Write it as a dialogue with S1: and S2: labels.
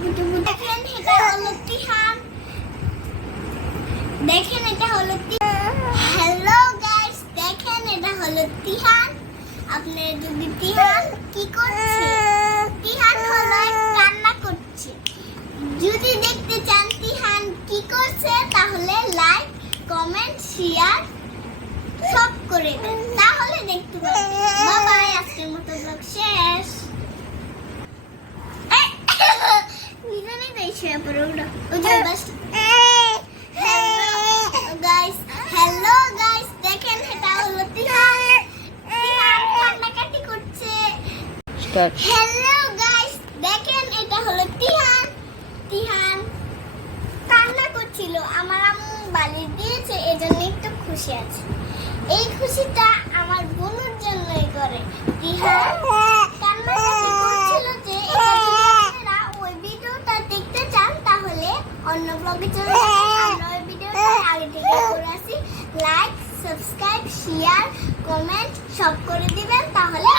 S1: দেখেন এটা হলো তিহান। দেখেন এটা হলো হ্যালো গাইস দেখেন এটা হলো তিহান। আপনার যদি তিহান কি করছে তিহান হলো কান্না করছে। যদি দেখতে চান তিহান কি করছে, তাহলে লাইক কমেন্ট শেয়ার সব করে দেন। তাহলে দেখতে পাবেন। হ্যালো গাইস দেখেন এটা হলো তিহান তিহান কান্নাকাটি করছে
S2: স্টার্ট
S1: হ্যালো গাইস দেখেন এটা হলো তিহান তিহান কান্না করছিল। আমার আম্মু বালি দিয়েছে এজন্য একটু খুশি আছে। এই খুশিটা আমার বোনের জন্যই করে তিহান কান্নাকাটি করছিল যে এটা যদি আপনারা ওই ভিডিওটা দেখতে চান তাহলে অন্য ব্লগে চলে থেকে করে লাইক সাবস্ক্রাইব শেয়ার কমেন্ট সব করে দিবেন তাহলে